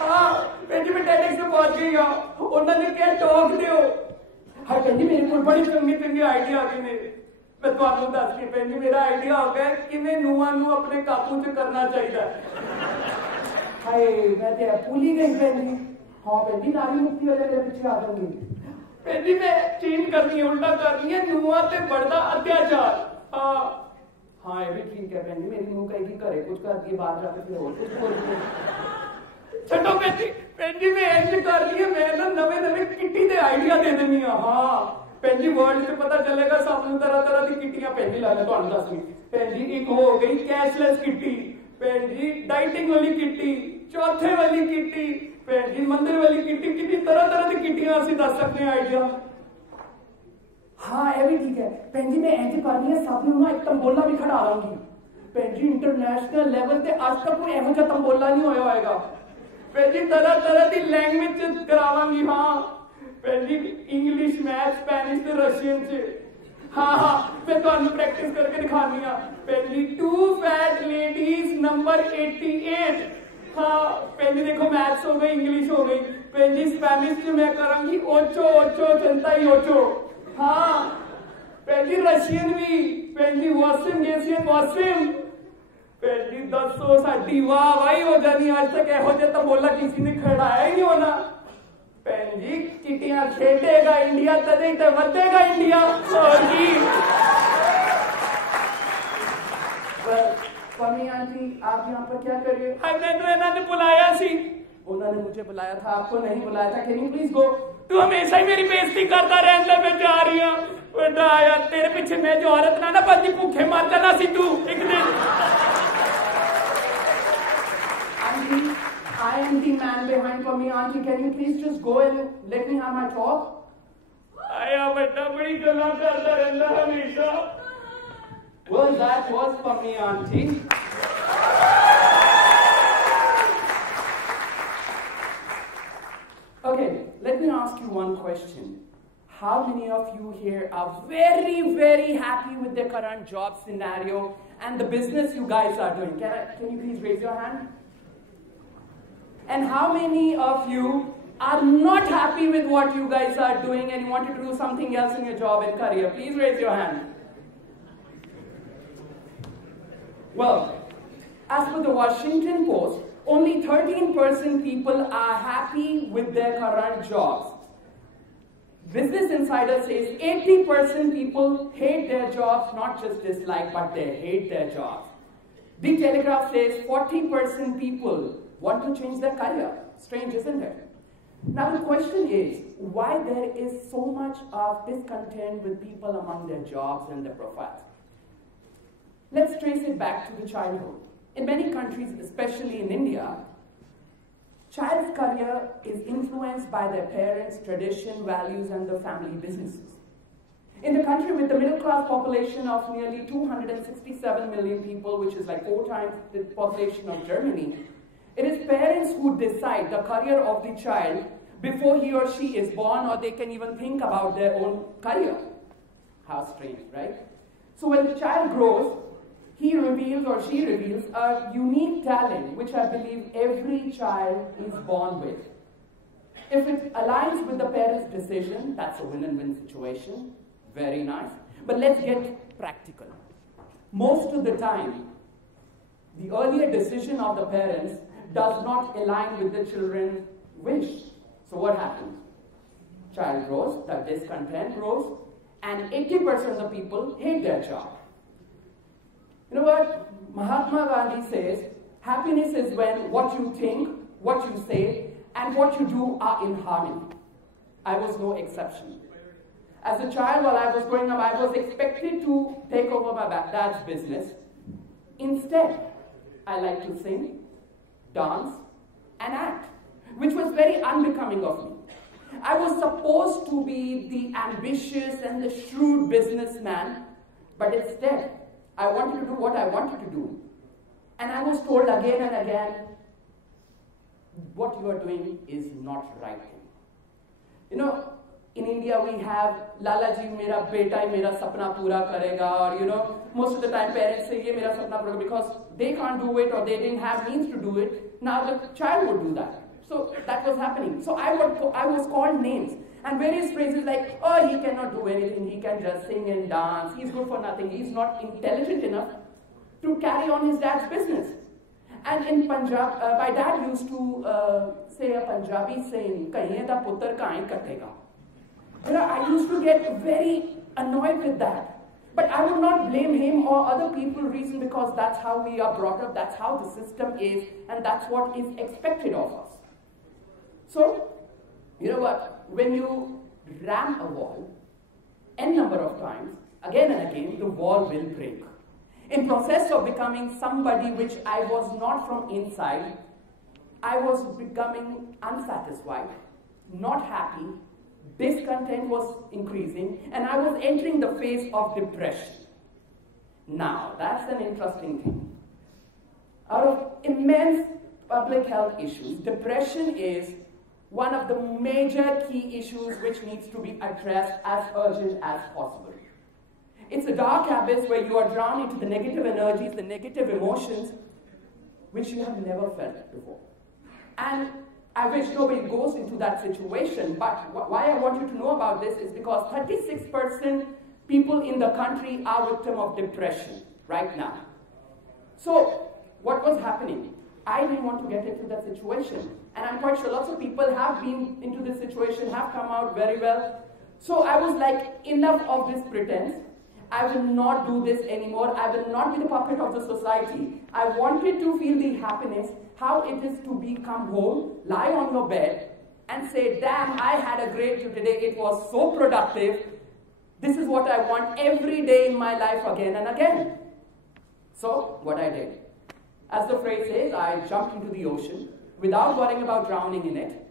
हाँ पेंजी मैं TEDx से पहुंच गई हूँ उन्होंने क्या टॉक दियो हाँ पेंजी मेरे को बड़ी चंगी आइडिया आ गई मेरे मैं तुहानू दस के पेंजी मेरा आइडिया हो गया कि मैं नूहां नू अपने काबू च करना चाहिए हाय मैं तो भूल ही गई पेंजी हाँ पेंजी नारी मुक्ति वाले मेरे पीछे आ जाऊंगी पेंजी मैं चेंज करनी है उल्टा करनी है नूहां ते बढ़दा अत्याचार हाँ हाँ ये भी ठीक है पेंजी मेरी नूह कहेगी घरे कुछ कर दिए बाहर जाके फिर और कुछ बोल छो पेंजी मैं ऐसे कर रही है मैं ना नवे किट्टी दे आइडिया दे देनी हाँ पेंजी वर्ल्ड से पता चलेगा सानू तरह तरह की किट्टियां पेंजी लाने तो दसवीं पेंजी एक हो गई कैशलेस किट्टी पेंजी डाइटिंग वाली किट्टी चौथे वाली किट्टी पेंजी मंदिर वाली किट्टी कितनी तरह की किट्टियां असं दस सकते हैं आइडिया हाँ ये भी ठीक है पेंजी मैं ऐसे करनी है सब ना एक तंबोला भी खड़ा लाऊंगी पेंजी इंटरनेशनल लेवल पे आज तक कोई एहो जिहा तंबोला नहीं होया होएगा पेंजी तरह की लैंग्वेज करावांगी हाँ पेंजी इंग्लिश मैथ स्पेनिश ते रशियन च हाँ मैं तुहानू प्रैक्टिस करके दिखानी हाँ पेंजी 2 फैट लेडीज नंबर 88 हाँ पेंजी देखो मैथ्स हो गई इंग्लिश हो गई पेंजी स्पेनिश च मैं करांगी ओचो ओचो जनता ही ओचो हाँ पेंजी रशियन भी पेंजी वासिम गेसियन वासिम पेंजी 10 साडी वाह वाही हो जानी आज तक एहो जिहा तंबोला किसी ने खड़ाया ही नहीं होना पेंजी चिटियां खेलेगा इंडिया तदे तो बढ़ेगा इंडिया और की पम्मी आंटी आप यहाँ पर क्या कर रहे हो हाय मैं तो इन्होंने बुलाया सी उन्होंने मुझे बुलाया था आपको नहीं बुलाया था कैन यू प्लीज गो तू हमेशा ही मेरी बेइज्जती करता रहता मैं जा रही हूँ बेटा यार तेरे पीछे मैं जो औरत ना बल्कि भूखे मर जाना सी तू एक दिन I am the man behind Pammi Aunty. Can you please just go and let me have my talk? आया बेटा बड़ी गल्ला करता रहता हमेशा Well, that was Pammi Aunty. Okay, let me ask you one question. How many of you here are very happy with the current job scenario and the business you guys are doing? Can you please raise your hand? And how many of you are not happy with what you guys are doing and you wanted to do something else in your job and career? Please raise your hand. Well, as per the Washington Post, only 13% people are happy with their current jobs. Business Insider says 80% people hate their jobs, not just dislike, but they hate their jobs. The Telegraph says 40% people want to change their career. Strange, isn't it? Now the question is, why there is so much of discontent with people among their jobs and their profiles? Let's trace it back to the childhood. In many countries, especially in India, child's career is influenced by their parents' tradition, values, and the family businesses. In the country with the middle-class population of nearly 267 million people, which is like 4 times the population of Germany, it is parents who decide the career of the child before he or she is born, or they can even think about their own career. How strange, right? So when the child grows, he reveals or she reveals a unique talent, which I believe every child is born with. If it aligns with the parents' decision, that's a win-and-win situation. Very nice. But let's get practical. Most of the time, the earlier decision of the parents does not align with the children's wish. So what happens? Child grows, the discontent grows, and 80% of the people hate their job. You know what? Mahatma Gandhi says, happiness is when what you think, what you say, and what you do are in harmony. I was no exception. As a child, while I was growing up, I was expected to take over my dad's business. Instead, I like to sing, dance, and act, which was very unbecoming of me. I was supposed to be the ambitious and the shrewd businessman, but instead, I wanted to do what I wanted to do. And I was told again and again, what you are doing is not right. You know, in India we have, Lala ji, mera beta hi mera sapna pura karega, or you know, most of the time parents say, ye mera sapna pura, because they can't do it or they didn't have means to do it. Now the child would do that. So that was happening. So I was called names. And various phrases like, oh, he cannot do anything, he can just sing and dance, he's good for nothing, he's not intelligent enough to carry on his dad's business. And in Punjab, my dad used to say a Punjabi saying, "Kahiye da putter kahin katega." I used to get very annoyed with that. But I would not blame him or other people reason because that's how we are brought up, that's how the system is, and that's what is expected of us. So, you know what? When you ram a wall n number of times, again and again, the wall will break. In process of becoming somebody which I was not from inside, I was becoming unsatisfied, not happy, discontent was increasing, and I was entering the phase of depression. Now, that's an interesting thing. Out of immense public health issues, depression is one of the major key issues which needs to be addressed as urgent as possible. It's a dark abyss where you are drawn into the negative energies, the negative emotions, which you have never felt before. And I wish nobody goes into that situation, but why I want you to know about this is because 36% people in the country are victim of depression right now. So, what was happening? I didn't want to get into that situation. And I'm quite sure lots of people have been into this situation, have come out very well. So I was like, enough of this pretense. I will not do this anymore. I will not be the puppet of the society. I wanted to feel the happiness, how it is to become home, lie on your bed, and say, damn, I had a great day today. It was so productive. This is what I want every day in my life again and again. So, what I did. As the phrase says, I jumped into the ocean without worrying about drowning in it.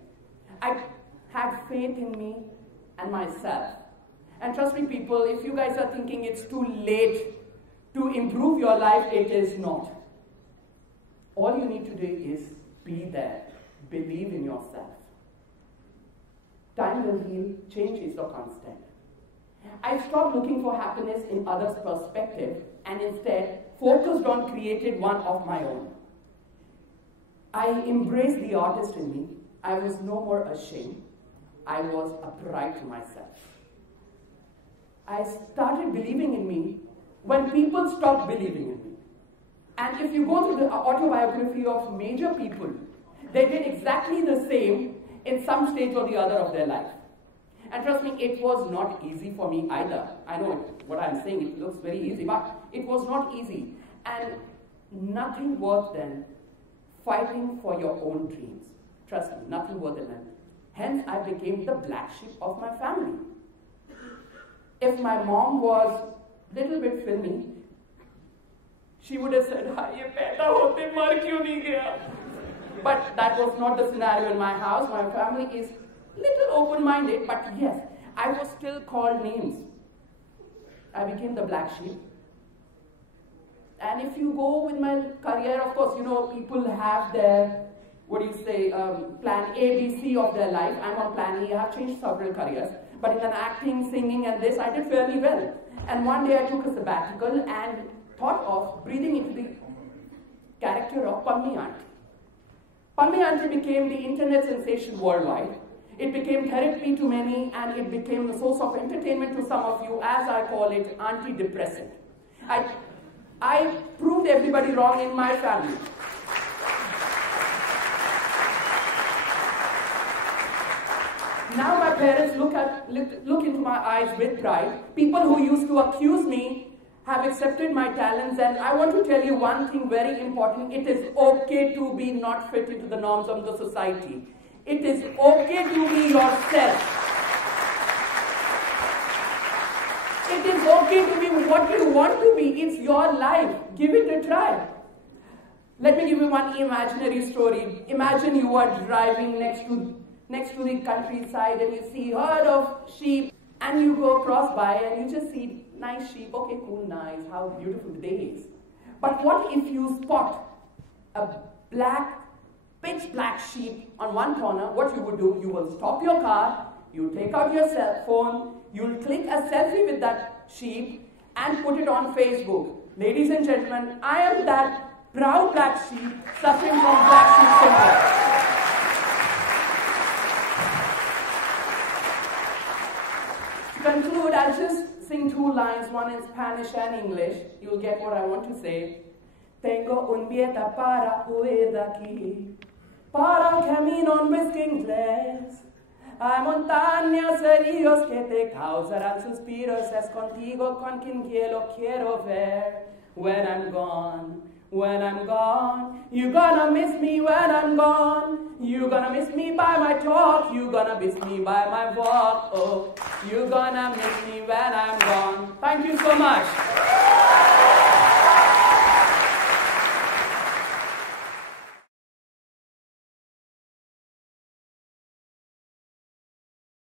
I had faith in me and myself. And trust me, people, if you guys are thinking it's too late to improve your life, it is not. All you need to do is be there. Believe in yourself. Time will heal. Change is a constant. I stopped looking for happiness in others' perspective and instead focused on creating one of my own. I embraced the artist in me. I was no more ashamed. I was a pride to myself. I started believing in me when people stopped believing in me. And if you go through the autobiography of major people, they did exactly the same in some stage or the other of their life. And trust me, it was not easy for me either. I know what I'm saying, it looks very easy, but it was not easy. And nothing worse than fighting for your own dreams. Trust me, nothing worse than that. Hence, I became the black sheep of my family. If my mom was a little bit filmy, she would have said, but that was not the scenario in my house. My family is little open-minded, but yes, I was still called names. I became the black sheep. And if you go with my career, of course, you know, people have their, plan A, B, C of their life. I'm on plan E. I have changed several careers. But in an acting, singing, and this, I did fairly well. And one day I took a sabbatical and thought of breathing into the character of Pammi Aunty. Pammi Aunty became the internet sensation worldwide. It became therapy to many, and it became a source of entertainment to some of you, as I call it, antidepressant. I proved everybody wrong in my family. Now my parents look into my eyes with pride. People who used to accuse me have accepted my talents, and I want to tell you one thing very important. It is okay to be not fit into the norms of the society. It is okay to be yourself. It is okay to be what you want to be. It's your life. Give it a try. Let me give you one imaginary story. Imagine you are driving next to the countryside and you see a herd of sheep and you go across by and you just see nice sheep. Okay, cool, nice. How beautiful the day is. But what if you spot a pitch black sheep on one corner? What you would do, you will stop your car, you'll take out your cell phone, you'll click a selfie with that sheep and put it on Facebook. Ladies and gentlemen, I am that proud black sheep suffering from black sheep syndrome. conclude, I'll just sing 2 lines, one in Spanish and English. You'll get what I want to say. Tengo un billete para huir de aquí, para un camino en whisky inglés. Hay montañas y ríos que te causarán suspiros, es contigo con quien quiero ver. When I'm gone, you're gonna miss me when I'm gone. You're gonna miss me by my talk, you're gonna miss me by my walk. Oh, you're gonna miss me when I'm gone. Thank you so much.